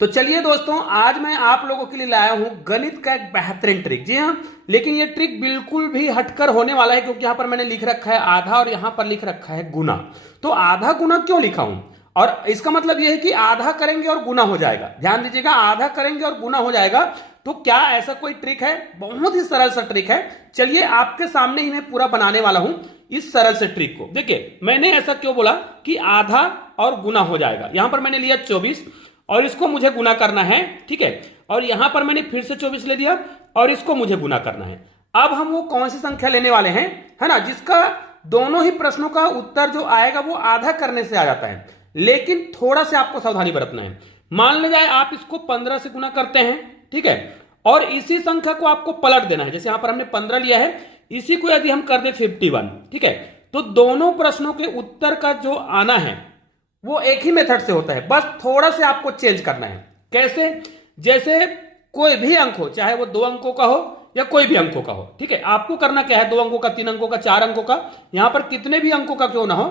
तो चलिए दोस्तों, आज मैं आप लोगों के लिए लाया हूं गणित का एक बेहतरीन ट्रिक। जी हाँ, लेकिन ये ट्रिक बिल्कुल भी हटकर होने वाला है, क्योंकि यहां पर मैंने लिख रखा है आधा और यहां पर लिख रखा है गुना। तो आधा गुना क्यों लिखा हूं, और इसका मतलब यह है कि आधा करेंगे और गुना हो जाएगा। ध्यान दीजिएगा, आधा करेंगे और गुना हो जाएगा। तो क्या ऐसा कोई ट्रिक है? बहुत ही सरल सा ट्रिक है। चलिए आपके सामने ही मैं पूरा बनाने वाला हूं इस सरल से ट्रिक को। देखिए, मैंने ऐसा क्यों बोला कि आधा और गुना हो जाएगा। यहां पर मैंने लिया 24 और इसको मुझे गुना करना है, ठीक है। और यहां पर मैंने फिर से 24 ले दिया और इसको मुझे गुना करना है। अब हम वो कौन सी संख्या लेने वाले हैं, है ना, जिसका दोनों ही प्रश्नों का उत्तर जो आएगा वो आधा करने से आ जाता है। लेकिन थोड़ा सा आपको सावधानी बरतना है। मान ले जाए आप इसको 15 से गुना करते हैं, ठीक है, और इसी संख्या को आपको पलट देना है। जैसे यहां पर हमने 15 लिया है, इसी को यदि हम कर दे 51, ठीक है, तो दोनों प्रश्नों के उत्तर का जो आना है वो एक ही मेथड से होता है। बस थोड़ा से आपको चेंज करना है। कैसे? जैसे कोई भी अंक हो, चाहे वो 2 अंकों का हो या कोई भी अंकों का हो, ठीक है, आपको करना क्या है, 2 अंकों का, 3 अंकों का, 4 अंकों का, यहां पर कितने भी अंकों का क्यों ना हो,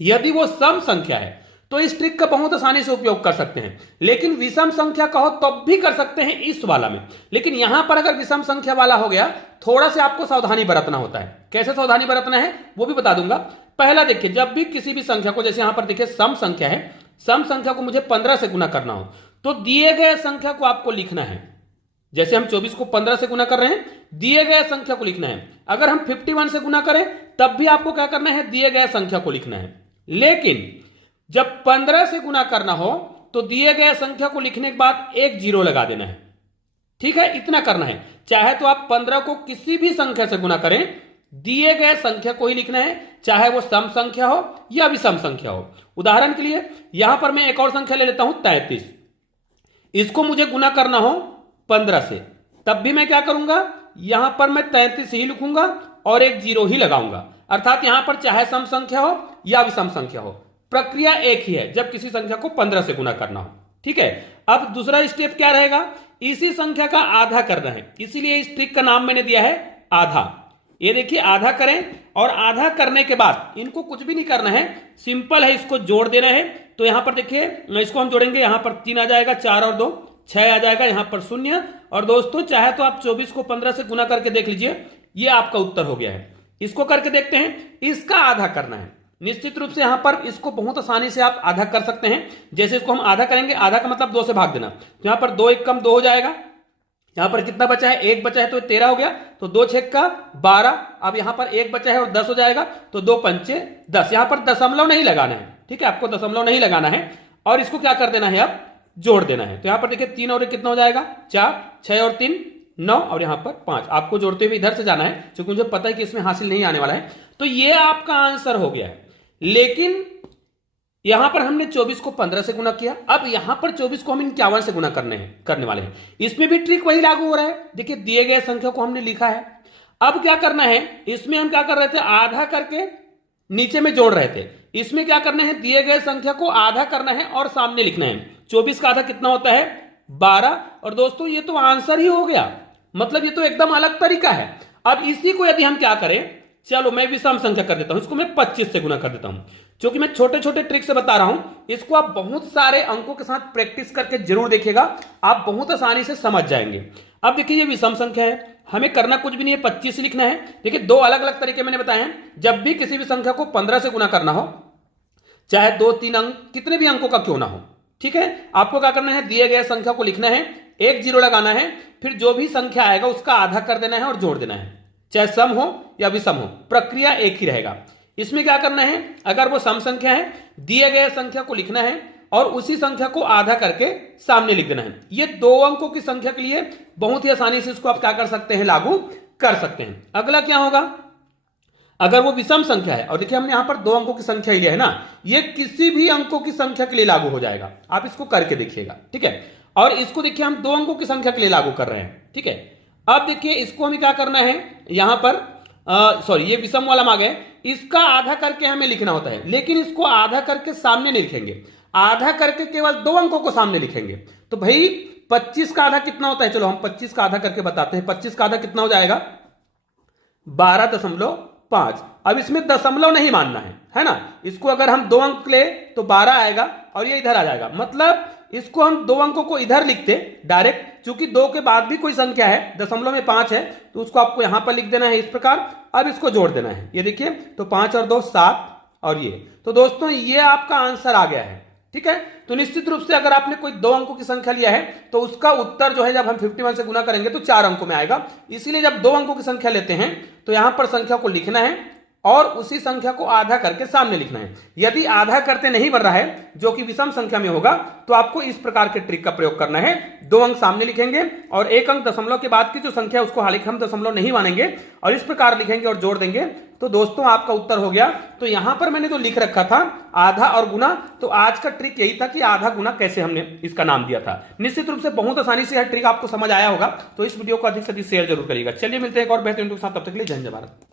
यदि वो सम संख्या है तो इस ट्रिक का बहुत आसानी से उपयोग कर सकते हैं। लेकिन विषम संख्या का हो तब भी कर सकते हैं इस वाला में। लेकिन यहां पर अगर विषम संख्या वाला हो गया, थोड़ा से आपको सावधानी बरतना होता है। कैसे सावधानी बरतना है वो भी बता दूंगा। पहला देखिए, जब भी किसी भी संख्या को, जैसे यहां पर देखिए सम संख्या है, सम संख्या को मुझे 15 से गुना करना हो तो दिए गए संख्या को आपको लिखना है। जैसे हम 24 को 15 से गुना कर रहे हैं, दिए गए संख्या को लिखना है। अगर हम 51 से गुना करें तब भी आपको क्या करना है, दिए गए संख्या को लिखना है। लेकिन जब 15 से गुना करना हो तो दिए गए संख्या को लिखने के बाद एक जीरो लगा देना है, ठीक है, इतना करना है। चाहे तो आप 15 को किसी भी संख्या से गुना करें, दिए गए संख्या को ही लिखना है, चाहे वो सम संख्या हो या विषम संख्या हो। उदाहरण के लिए यहां पर मैं एक और संख्या ले लेता हूं 33। इसको मुझे गुना करना हो 15 से, तब भी मैं क्या करूंगा, यहां पर मैं 33 ही लिखूंगा और एक जीरो ही लगाऊंगा। अर्थात यहां पर चाहे सम संख्या हो या विषम संख्या हो, प्रक्रिया एक ही है जब किसी संख्या को 15 से गुना करना हो, ठीक है। अब दूसरा स्टेप क्या रहेगा, इसी संख्या का आधा करना है। इसीलिए इस ट्रिक का नाम मैंने दिया है आधा। ये देखिए, आधा करें और आधा करने के बाद इनको कुछ भी नहीं करना है, सिंपल है, इसको जोड़ देना है। तो यहां पर देखिए, इसको हम जोड़ेंगे, यहां पर 3 आ जाएगा, 4 और 2 6 आ जाएगा, यहां पर 0। और दोस्तों चाहे तो आप 24 को 15 से गुना करके देख लीजिए, ये आपका उत्तर हो गया है। इसको करके देखते हैं, इसका आधा करना है। निश्चित रूप से यहां पर इसको बहुत आसानी से आप आधा कर सकते हैं। जैसे इसको हम आधा करेंगे, आधा का मतलब 2 से भाग देना, तो यहां पर 2 एक कम 2 हो जाएगा। यहां पर कितना बचा है, 1 बचा है, तो 13 हो गया, तो 2 6 का 12। अब यहां पर 1 बचा है और 10 हो जाएगा, तो 2 पंचे 10। यहां पर दशमलव नहीं लगाना है, ठीक है, आपको दशमलव नहीं लगाना है। और इसको क्या कर देना है, अब जोड़ देना है। तो यहां पर देखिए 3 और 1 कितना हो जाएगा, 4, 6 और 3 9, और यहां पर 5। आपको जोड़ते हुए इधर से जाना है, क्योंकि मुझे पता है कि इसमें हासिल नहीं आने वाला है। तो ये आपका आंसर हो गया है। लेकिन यहां पर हमने 24 को 15 से गुना किया, अब यहां पर 24 को हम 51 से गुना करने वाले हैं। इसमें भी ट्रिक वही लागू हो रहा है। देखिए, दिए गए संख्या को हमने लिखा है। अब क्या करना है, इसमें हम क्या कर रहे थे, आधा करके नीचे में जोड़ रहे थे। इसमें क्या करना है, दिए गए संख्या को आधा करना है और सामने लिखना है। 24 का आधा कितना होता है, 12। और दोस्तों ये तो आंसर ही हो गया, मतलब ये तो एकदम अलग तरीका है। अब इसी को यदि हम क्या करें, चलो मैं विषम संख्या कर देता हूं, इसको मैं 25 से गुना कर देता हूं। क्योंकि मैं छोटे छोटे ट्रिक से बता रहा हूं, इसको आप बहुत सारे अंकों के साथ प्रैक्टिस करके जरूर देखिएगा, आप बहुत आसानी से समझ जाएंगे। अब देखिए, ये विषम संख्या है, हमें करना कुछ भी नहीं है, 25 लिखना है। देखिए, 2 अलग अलग तरीके मैंने बताए हैं। जब भी किसी भी संख्या को 15 से गुना करना हो, चाहे 2 3 अंक, कितने भी अंकों का क्यों ना हो, ठीक है, आपको क्या करना है, दिए गए संख्या को लिखना है, एक जीरो लगाना है, फिर जो भी संख्या आएगा उसका आधा कर देना है और जोड़ देना है। चाहे सम हो या विषम हो, प्रक्रिया एक ही रहेगा। इसमें क्या करना है, अगर वो सम संख्या है, दिए गए संख्या को लिखना है और उसी संख्या को आधा करके सामने लिख देना है। ये 2 अंकों की संख्या के लिए बहुत ही आसानी से इसको आप क्या कर सकते हैं, लागू कर सकते हैं। अगला क्या होगा, अगर वो विषम संख्या है, और देखिए हमने यहां पर 2 अंकों की संख्या लिया है ना, ये किसी भी अंकों की संख्या के लिए लागू हो जाएगा। आप इसको करके देखिएगा, ठीक है। और इसको देखिए, हम 2 अंकों की संख्या के लिए लागू कर रहे हैं, ठीक है। अब देखिए, इसको हमें क्या करना है, यहां पर सॉरी, ये विषम वाला आ गए, इसका आधा करके हमें लिखना होता है। लेकिन इसको आधा करके सामने नहीं लिखेंगे, आधा करके केवल 2 अंकों को सामने लिखेंगे। तो भाई 25 का आधा कितना होता है, चलो हम 25 का आधा करके बताते हैं। 25 का आधा कितना हो जाएगा, 12.5। अब इसमें दशमलव नहीं मानना है ना। इसको अगर हम 2 अंक ले तो 12 आएगा और ये इधर आ जाएगा। मतलब इसको हम 2 अंकों को इधर लिखते डायरेक्ट, क्योंकि 2 के बाद भी कोई संख्या है, दशमलव में 5 है, तो उसको आपको यहां पर लिख देना है इस प्रकार। अब इसको जोड़ देना है, ये देखिए, तो 5 और 2 7 और ये। तो दोस्तों ये आपका आंसर आ गया है, ठीक है। तो निश्चित रूप से अगर आपने कोई 2 अंकों की संख्या लिया है तो उसका उत्तर जो है जब हम 51 से गुना करेंगे तो 4 अंकों में आएगा। इसीलिए जब 2 अंकों की संख्या लेते हैं तो यहां पर संख्या को लिखना है और उसी संख्या को आधा करके सामने लिखना है। यदि आधा करते नहीं बन रहा है, जो कि विषम संख्या में होगा, तो आपको इस प्रकार के ट्रिक का प्रयोग करना है। 2 अंक सामने लिखेंगे और 1 अंक दशमलव के बाद की जो संख्या है उसको हालांकि हम दशमलव नहीं मानेंगे और इस प्रकार लिखेंगे और जोड़ देंगे। तो दोस्तों आपका उत्तर हो गया। तो यहां पर मैंने जो लिख रखा था आधा और गुना, तो आज का ट्रिक यही था कि आधा गुना कैसे हमने इसका नाम दिया था। निश्चित रूप से बहुत आसानी से यह ट्रिक आपको समझ आया होगा। तो इस वीडियो को अधिक से अधिक शेयर जरूर करिएगा। चलिए मिलते हैं एक और बेहतरीन के साथ, तब तक के लिए जय हिंद भारत।